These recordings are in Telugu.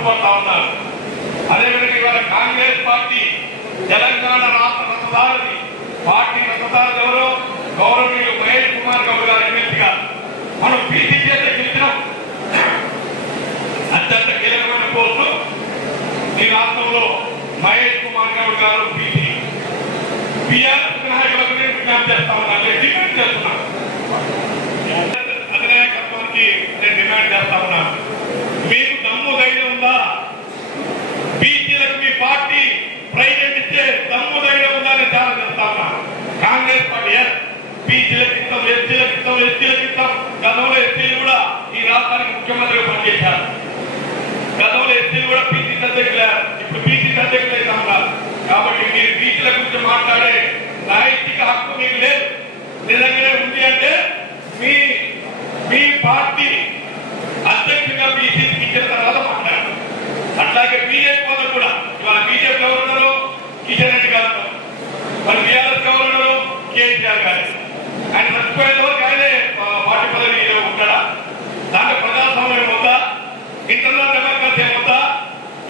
పట్టుబడతా ఉన్నారు. అదేవిధంగా ఇవాళ కాంగ్రెస్ పార్టీ తెలంగాణ రాష్ట్ర రథదారుని పార్టీ రథదారులు ఎవరో గౌరవనీయులు మహేష్ కుమార్ గౌడ్ గారు ఎమ్మెల్సీగా మనం బీసీ చేత గెలిచినాం. అత్యంత కీలకమైన పోస్టు ఈ రాష్ట్రంలో మహేష్ కుమార్ గౌడ్ గారు బీసీ బీఆర్ఎస్ నాయకులకు నేను విజ్ఞప్తి చేస్తా ఉన్నాను, డిమాండ్ చేస్తున్నాను. అధినాయకత్వానికి నేను డిమాండ్ చేస్తా ఉన్నాను, మీకు దమ్ము ధైర్యం ఉందా? బీసీలకు మీ పార్టీ ప్రెసిడెంట్ ఇచ్చే దమ్ము ధైర్యం ఉందా అని చాలా చేస్తా ఉన్నాను. కాంగ్రెస్ పార్టీ బీసీలకు ఇస్తాం, ఎస్సీలకు ఇస్తాం, ఎస్టీలకు ఇస్తాం. గతంలో ఎస్సీలు కూడా ఈ రాష్ట్రానికి ముఖ్యమంత్రిగా పనిచేశారు. గతంలో ఎస్సీలు కూడా బీసీ అధ్యక్షులు, ఇప్పుడు బీసీ అధ్యక్షులు అయితే ఉన్నారు. కాబట్టి మీరు బీసీల గురించి మాట్లాడే నైతిక హక్కు మీకు లేదు. నిజంగానే ఉంది అంటే మీ పార్టీ అధ్యక్షుడిగా బీసీకి ఇచ్చిన తర్వాత మాట్లాడారు. అట్లాగే బీజేపీ వాళ్ళు కూడా ఇవాళ బీజేపీ గవర్నరు కిషన్ రెడ్డి గారు, మరి బీఆర్ఎస్ గవర్నరు కేసీఆర్ గారు. ఆయన చచ్చిపోయేంత వరకు ఆయనే పార్టీ పదవి ఉంటాడా? దాంట్లో ప్రజాస్వామ్యం ఉందా? ఇంటర్నల్ డెమోక్రసీ ఉందా?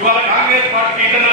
ఇవాళ కాంగ్రెస్ పార్టీకి ఇంటర్నల్